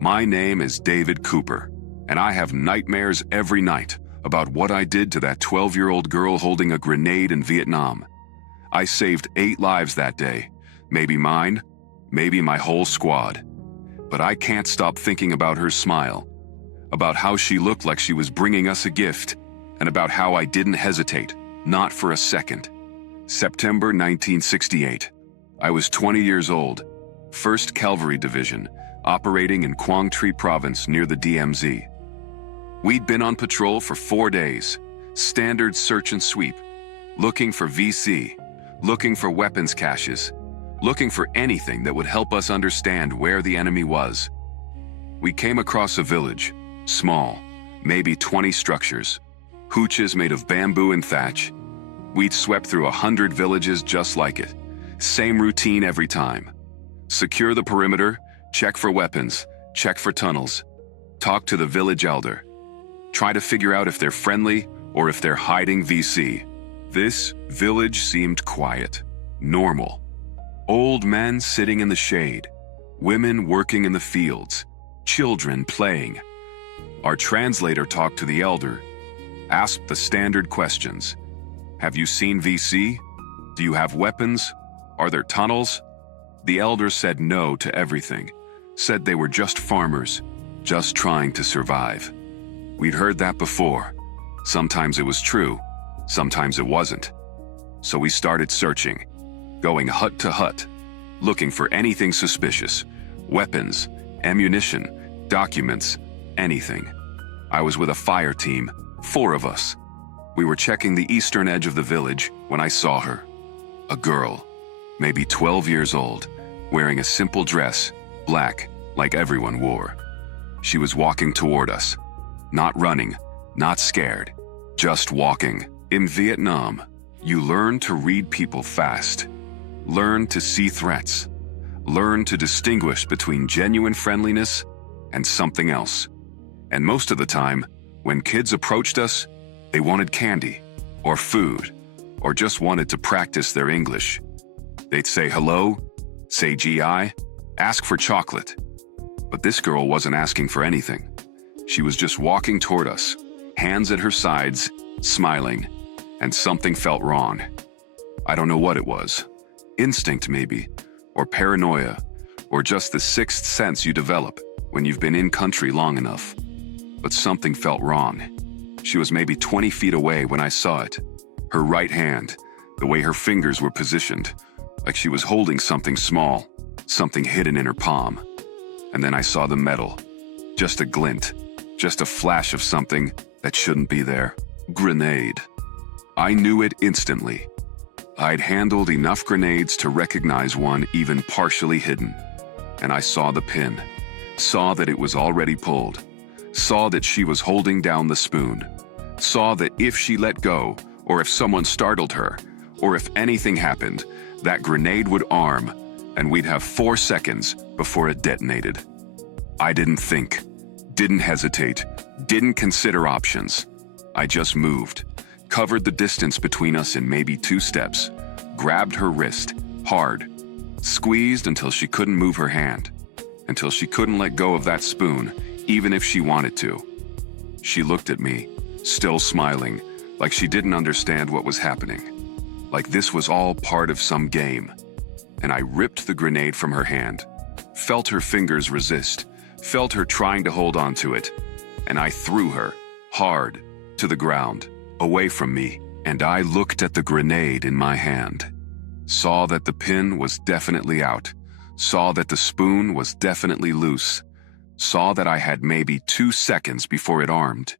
My name is David Cooper, and I have nightmares every night about what I did to that 12-year-old girl holding a grenade in Vietnam. I saved 8 lives that day, maybe mine, maybe my whole squad. But I can't stop thinking about her smile, about how she looked like she was bringing us a gift, and about how I didn't hesitate, not for a second. September 1968. I was 20 years old, 1st Cavalry Division, operating in Quang Tri Province near the DMZ. We'd been on patrol for 4 days, standard search and sweep, looking for VC, looking for weapons caches, looking for anything that would help us understand where the enemy was. We came across a village, small, maybe 20 structures, hooches made of bamboo and thatch. We'd swept through 100 villages just like it. Same routine every time. Secure the perimeter, check for weapons, check for tunnels, talk to the village elder. Try to figure out if they're friendly or if they're hiding VC. This village seemed quiet, normal. Old men sitting in the shade, women working in the fields, children playing. Our translator talked to the elder, asked the standard questions. Have you seen VC? Do you have weapons? Are there tunnels? The elder said no to everything, said they were just farmers, just trying to survive. We'd heard that before. Sometimes it was true, sometimes it wasn't. So we started searching, going hut to hut, looking for anything suspicious, weapons, ammunition, documents, anything. I was with a fire team, 4 of us. We were checking the eastern edge of the village when I saw her. A girl, maybe 12 years old, wearing a simple dress, black, like everyone wore. She was walking toward us, not running, not scared, just walking. In Vietnam, you learn to read people fast, learn to see threats, learn to distinguish between genuine friendliness and something else. And most of the time, when kids approached us, they wanted candy, or food, or just wanted to practice their English. They'd say hello, say GI, ask for chocolate. But this girl wasn't asking for anything. She was just walking toward us, hands at her sides, smiling, and something felt wrong. I don't know what it was. Instinct maybe, or paranoia, or just the 6th sense you develop when you've been in country long enough. But something felt wrong. She was maybe 20 feet away when I saw it. Her right hand, the way her fingers were positioned, like she was holding something small, something hidden in her palm. And then I saw the metal. Just a glint, just a flash of something that shouldn't be there. Grenade. I knew it instantly. I'd handled enough grenades to recognize one even partially hidden. And I saw the pin, saw that it was already pulled, saw that she was holding down the spoon, saw that if she let go, or if someone startled her, or if anything happened, that grenade would arm, and we'd have 4 seconds before it detonated. I didn't think, didn't hesitate, didn't consider options. I just moved, covered the distance between us in maybe 2 steps, grabbed her wrist, hard, squeezed until she couldn't move her hand, until she couldn't let go of that spoon, even if she wanted to. She looked at me, still smiling, like she didn't understand what was happening, like this was all part of some game. And I ripped the grenade from her hand, felt her fingers resist, felt her trying to hold on to it, and I threw her, hard, to the ground, away from me, and I looked at the grenade in my hand, saw that the pin was definitely out, saw that the spoon was definitely loose, saw that I had maybe 2 seconds before it armed,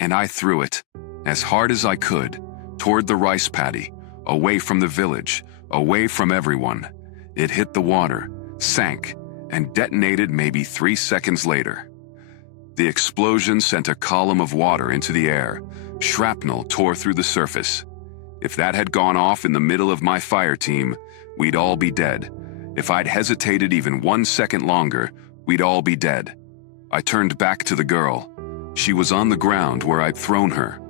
and I threw it, as hard as I could, toward the rice paddy, away from the village, away from everyone. It hit the water, sank, and detonated maybe 3 seconds later. The explosion sent a column of water into the air. Shrapnel tore through the surface. If that had gone off in the middle of my fire team, we'd all be dead. If I'd hesitated even 1 second longer, we'd all be dead. I turned back to the girl. She was on the ground where I'd thrown her,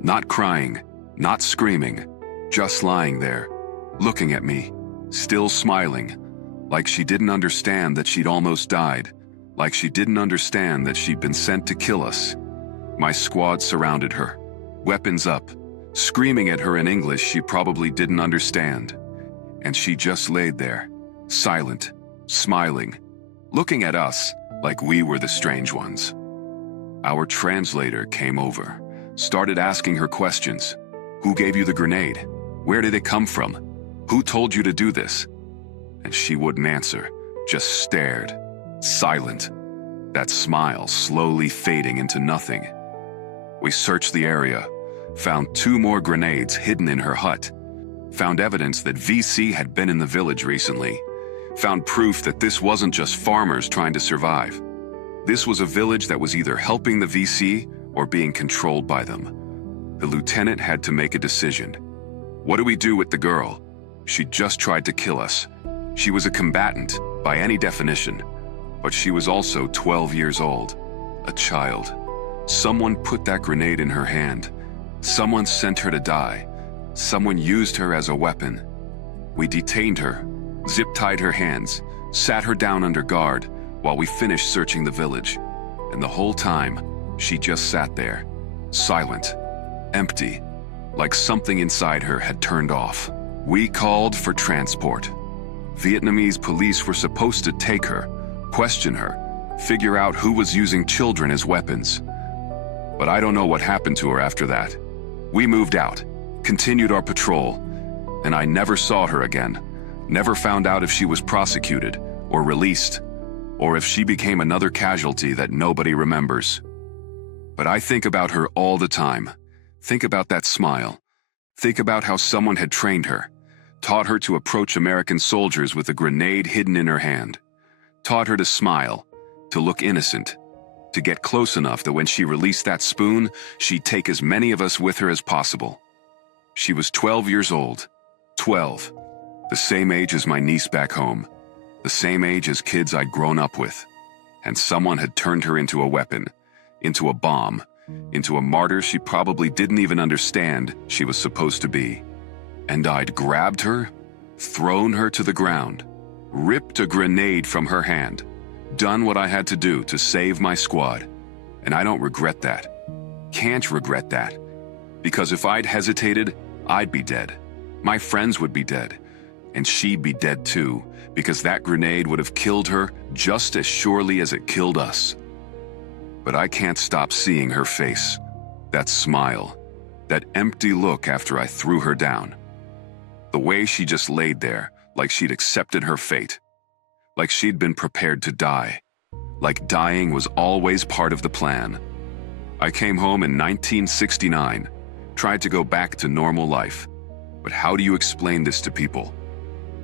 not crying, not screaming, just lying there, looking at me, still smiling, like she didn't understand that she'd almost died, like she didn't understand that she'd been sent to kill us. My squad surrounded her, weapons up, screaming at her in English she probably didn't understand. And she just laid there, silent, smiling, looking at us like we were the strange ones. Our translator came over, started asking her questions. Who gave you the grenade? Where did it come from? Who told you to do this? And she wouldn't answer, just stared, silent, that smile slowly fading into nothing. We searched the area, found 2 more grenades hidden in her hut, found evidence that VC had been in the village recently, found proof that this wasn't just farmers trying to survive. This was a village that was either helping the VC or being controlled by them. The lieutenant had to make a decision. What do we do with the girl? She just tried to kill us. She was a combatant, by any definition, but she was also 12 years old, a child. Someone put that grenade in her hand. Someone sent her to die. Someone used her as a weapon. We detained her, zip-tied her hands, sat her down under guard while we finished searching the village. And the whole time, she just sat there, silent, empty, like something inside her had turned off. We called for transport. Vietnamese police were supposed to take her, question her, figure out who was using children as weapons. But I don't know what happened to her after that. We moved out, continued our patrol, and I never saw her again. Never found out if she was prosecuted or released, or if she became another casualty that nobody remembers. But I think about her all the time. Think about that smile. Think about how someone had trained her, taught her to approach American soldiers with a grenade hidden in her hand, taught her to smile, to look innocent, to get close enough that when she released that spoon, she'd take as many of us with her as possible. She was 12 years old. 12. The same age as my niece back home. The same age as kids I'd grown up with. And someone had turned her into a weapon, into a bomb, into a martyr she probably didn't even understand she was supposed to be. And I'd grabbed her, thrown her to the ground, ripped a grenade from her hand, done what I had to do to save my squad. And I don't regret that. Can't regret that. Because if I'd hesitated, I'd be dead. My friends would be dead. And she'd be dead too, because that grenade would have killed her just as surely as it killed us. But I can't stop seeing her face, that smile, that empty look after I threw her down. The way she just laid there, like she'd accepted her fate, like she'd been prepared to die, like dying was always part of the plan. I came home in 1969, tried to go back to normal life. But how do you explain this to people?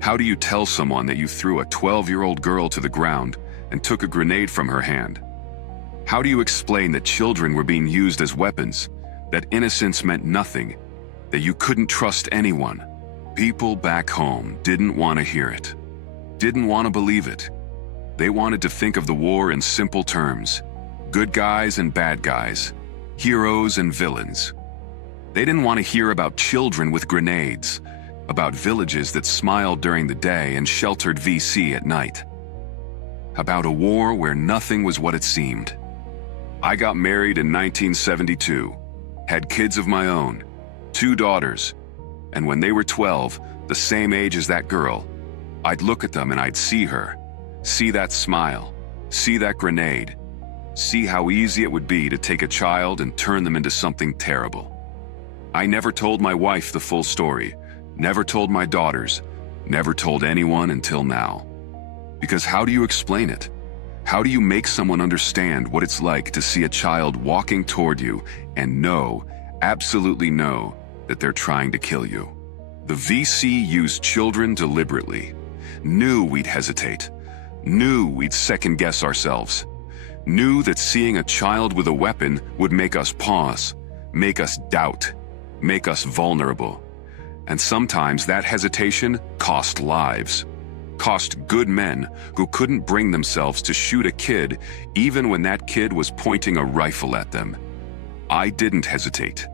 How do you tell someone that you threw a 12-year-old girl to the ground and took a grenade from her hand? How do you explain that children were being used as weapons, that innocence meant nothing, that you couldn't trust anyone? People back home didn't want to hear it, didn't want to believe it. They wanted to think of the war in simple terms: good guys and bad guys, heroes and villains. They didn't want to hear about children with grenades, about villages that smiled during the day and sheltered VC at night, about a war where nothing was what it seemed. I got married in 1972, had kids of my own, 2 daughters, and when they were 12, the same age as that girl, I'd look at them and I'd see her, see that smile, see that grenade, see how easy it would be to take a child and turn them into something terrible. I never told my wife the full story, never told my daughters, never told anyone until now. Because how do you explain it? How do you make someone understand what it's like to see a child walking toward you and know, absolutely know, that they're trying to kill you? The VC used children deliberately, knew we'd hesitate, knew we'd second-guess ourselves, knew that seeing a child with a weapon would make us pause, make us doubt, make us vulnerable. And sometimes that hesitation cost lives, cost good men who couldn't bring themselves to shoot a kid even when that kid was pointing a rifle at them. I didn't hesitate,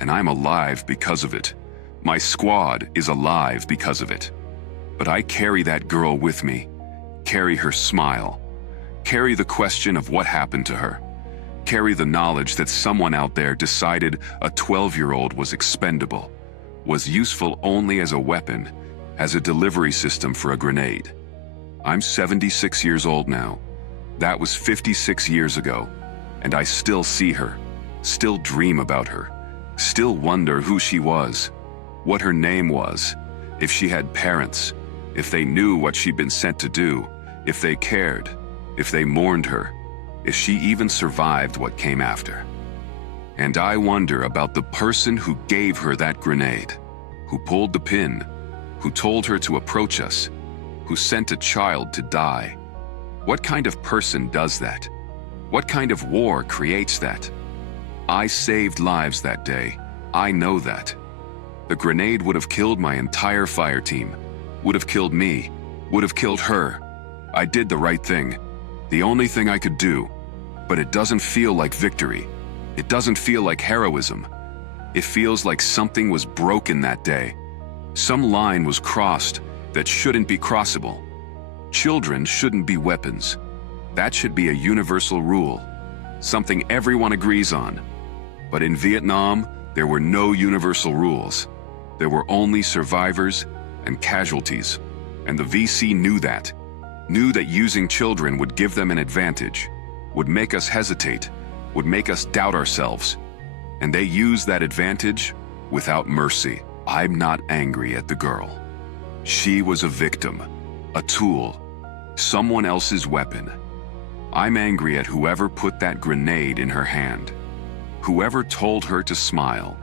and I'm alive because of it. My squad is alive because of it. But I carry that girl with me, carry her smile, Carry the question of what happened to her. Carry the knowledge that someone out there decided a 12-year-old was expendable, was useful only as a weapon, as a delivery system for a grenade. I'm 76 years old now. That was 56 years ago, and I still see her, still dream about her, still wonder who she was, what her name was, if she had parents, if they knew what she'd been sent to do, if they cared, if they mourned her, if she even survived what came after. And I wonder about the person who gave her that grenade, who pulled the pin, who told her to approach us, who sent a child to die. What kind of person does that? What kind of war creates that? I saved lives that day. I know that. The grenade would have killed my entire fire team, would have killed me, would have killed her. I did the right thing, the only thing I could do, but it doesn't feel like victory. It doesn't feel like heroism. It feels like something was broken that day. Some line was crossed that shouldn't be crossable. Children shouldn't be weapons. That should be a universal rule, something everyone agrees on. But in Vietnam, there were no universal rules. There were only survivors and casualties. And the VC knew that using children would give them an advantage, would make us hesitate, would make us doubt ourselves. And they used that advantage without mercy. I'm not angry at the girl. She was a victim, a tool, someone else's weapon. I'm angry at whoever put that grenade in her hand, whoever told her to smile,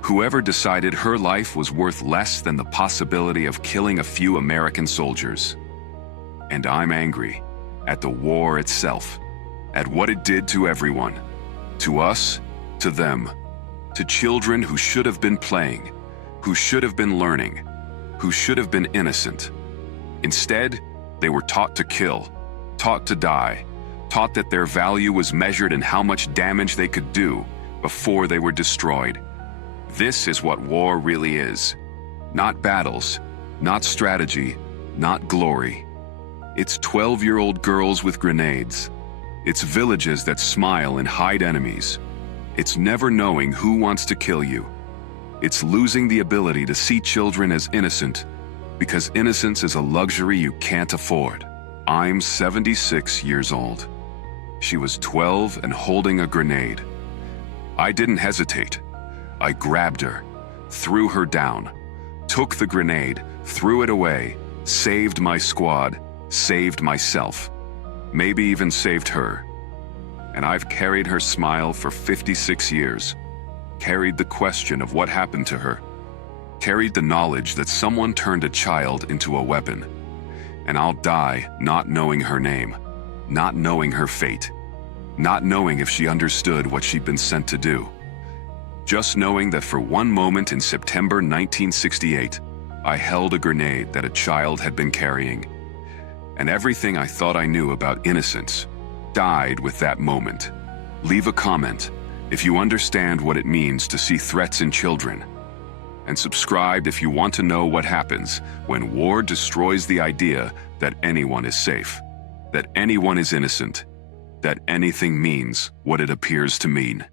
whoever decided her life was worth less than the possibility of killing a few American soldiers. And I'm angry at the war itself, at what it did to everyone, to us, to them, to children who should have been playing, who should have been learning, who should have been innocent. Instead, they were taught to kill, taught to die, taught that their value was measured in how much damage they could do before they were destroyed. This is what war really is. Not battles, not strategy, not glory. It's 12-year-old girls with grenades. It's villages that smile and hide enemies. It's never knowing who wants to kill you. It's losing the ability to see children as innocent, because innocence is a luxury you can't afford. I'm 76 years old. She was 12 and holding a grenade. I didn't hesitate. I grabbed her, threw her down, took the grenade, threw it away, saved my squad, saved myself, maybe even saved her. And I've carried her smile for 56 years, carried the question of what happened to her, carried the knowledge that someone turned a child into a weapon. And I'll die not knowing her name, not knowing her fate, not knowing if she understood what she'd been sent to do. Just knowing that for one moment in September 1968, I held a grenade that a child had been carrying. And everything I thought I knew about innocence died with that moment. Leave a comment if you understand what it means to see threats in children. And subscribe if you want to know what happens when war destroys the idea that anyone is safe, that anyone is innocent, that anything means what it appears to mean.